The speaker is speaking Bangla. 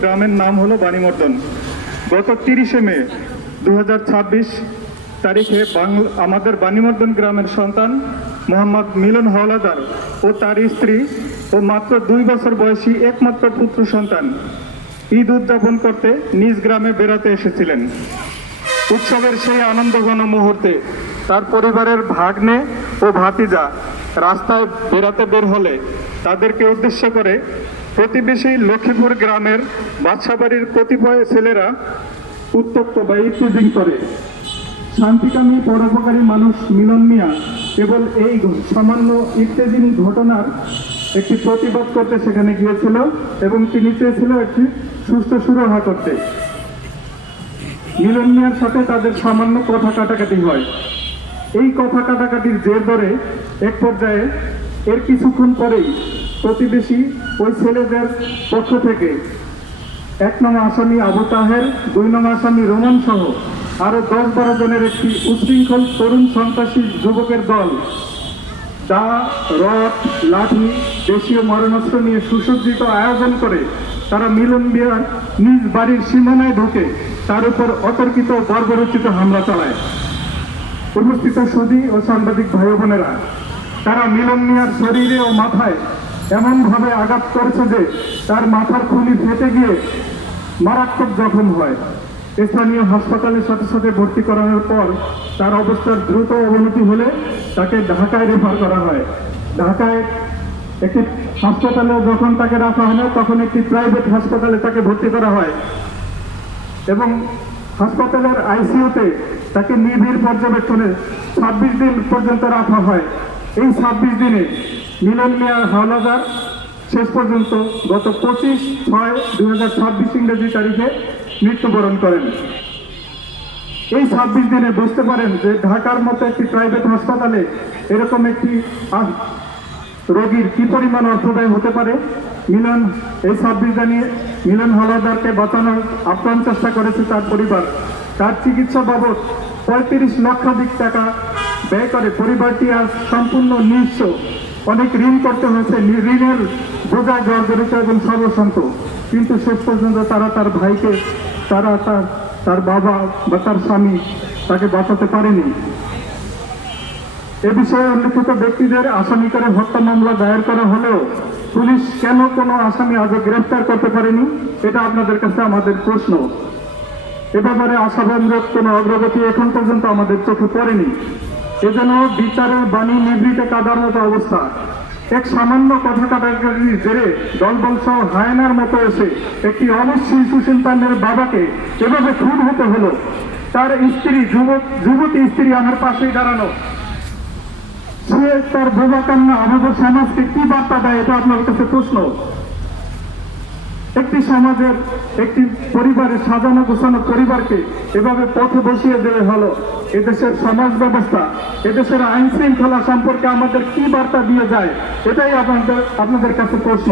গ্রামের নাম হলো বাণীমর্দন। গত 30শে মে 2026 তারিখে আমাদের বাণীমর্দন গ্রামের সন্তান মোহাম্মদ মিলন হাওলাদার ও তার স্ত্রী ও মাত্র 2 বছর বয়সী একমাত্র পুত্র সন্তান ঈদ উদযাপন করতে নিজ গ্রামে বেড়াতে এসেছিলেন। উৎসবের সেই আনন্দঘন মুহূর্তে তার পরিবারের ভাগ্নে ও ভাতিজা রাস্তায় বেড়াতে বের হলে তাদেরকে উদ্দেশ্য করে প্রতিবেশী লক্ষ্মীপুর গ্রামের বাদশাবাড়ির কতিপয় ছেলেরা উত্তপ্ত বা ইত্তেজিং করে। শান্তিকামী পরোপকারী মানুষ মিলন মিয়া কেবল এই সামান্য ইত্তেজিং ঘটনার একটি প্রতিবাদ করতে সেখানে গিয়েছিল এবং তিনি চেয়েছিল একটি সুষ্ঠু সুরাহা করতে। মিলন মিয়ার সাথে তাদের সামান্য কথা কাটাকাটি হয়। এই কথা কাটাকাটির জের ধরে এক পর্যায়ে এর কিছুক্ষণ পরেই প্রতিবেশী ওই ছেলেদের পক্ষ থেকে 1 নং আসামি আবু তাহের, 2 নং আসামি রোমান সহ আরো 10-12 জনের একটি উচ্ছৃঙ্খল তরুণ সন্ত্রাসী যুবকের দল দা, রড, লাঠি, দেশীয় মারণাস্ত্র নিয়ে সুসজ্জিত আয়োজন করে তারা মিলন মিয়ার নিজ বাড়ির সীমানায় ঢুকে তার উপর অতর্কিত বর্বরোচিত হামলা চালায়। উপস্থিত সুধী ও সাংবাদিক ভাই বোনেরা, তারা মিলন মিয়ার শরীরে ও মাথায় এমনভাবে আঘাত করেছে যে তার মাথার খুলি ফেটে গিয়ে মারাত্মক জখম হয়। স্থানীয় হাসপাতালের সাথে সাথে ভর্তি করানোর পর তার অবস্থার দ্রুত অবনতি হলে তাকে ঢাকায় রেফার করা হয়। ঢাকায় একটি হাসপাতালে যখন তাকে রাখা হয় না, তখন একটি প্রাইভেট হাসপাতালে তাকে ভর্তি করা হয় এবং হাসপাতালের আইসিইউতে তাকে নিবিড় পর্যবেক্ষণে 26 দিন পর্যন্ত রাখা হয়। এই 26 দিনে মিলন মিয়া হাওলাদার শেষ পর্যন্ত গত 25/6/2026 ইংরেজি তারিখে মৃত্যুবরণ করেন। এই 26 দিনে বুঝতে পারেন যে ঢাকার মতো একটি প্রাইভেট হাসপাতালে এরকম একটি রোগীর কি পরিমাণ অর্থব্যয় হতে পারে। মিলন এই 26 দিনে মিলন হাওলাদারকে বাঁচানোর আপ্রাণ চেষ্টা করেছে তার পরিবার। তার চিকিৎসা বাবদ 35 লক্ষাধিক টাকা ব্যয় করে পরিবারটি আজ সম্পূর্ণ নিঃস্ব। অনেক ঋণ করতে হয়েছে, ঋণের বোঝায় জর্জরিত এবং সর্বশান্ত, কিন্তু শেষ পর্যন্ত তারা তার ভাইকে, তার বাবা বা তার স্বামী তাকে বাঁচাতে পারেনি। এ বিষয়ে উল্লেখিত ব্যক্তিদের আসামি করে হত্যা মামলা দায়ের করা হলেও পুলিশ কেন কোনো আসামি আজও গ্রেফতার করতে পারেনি, এটা আপনাদের কাছে আমাদের প্রশ্ন। এ ব্যাপারে আশাবাঞ্জক কোনো অগ্রগতি এখন পর্যন্ত আমাদের চোখে পড়েনি। এজন্য বিচারের বাণী নিভৃতে কাদার মতো অবস্থা। এক সামান্য কথা কাটাকাটির জেরে দলবল সহ হায়নার মতো এসে একটি অবশ্যই সুসন্তানের বাবাকে এভাবে খুন হতে হলো। তার স্ত্রী, যুবতী স্ত্রী আমার পাশেই দাঁড়ানো, সে তার বোবা কান্না আমাদের সমাজকে কি বার্তা দেয়, এটা আপনার কাছে প্রশ্ন। একটি সমাজের, একটি পরিবারের সাজানো গোছানো পরিবারকে এভাবে পথে বসিয়ে দেওয়া হলো। এদেশের সমাজ ব্যবস্থা, এদেশের আইন শৃঙ্খলা সম্পর্কে আমাদের কি বার্তা দিয়ে যায়, এটাই আপনাদের কাছে প্রশ্ন।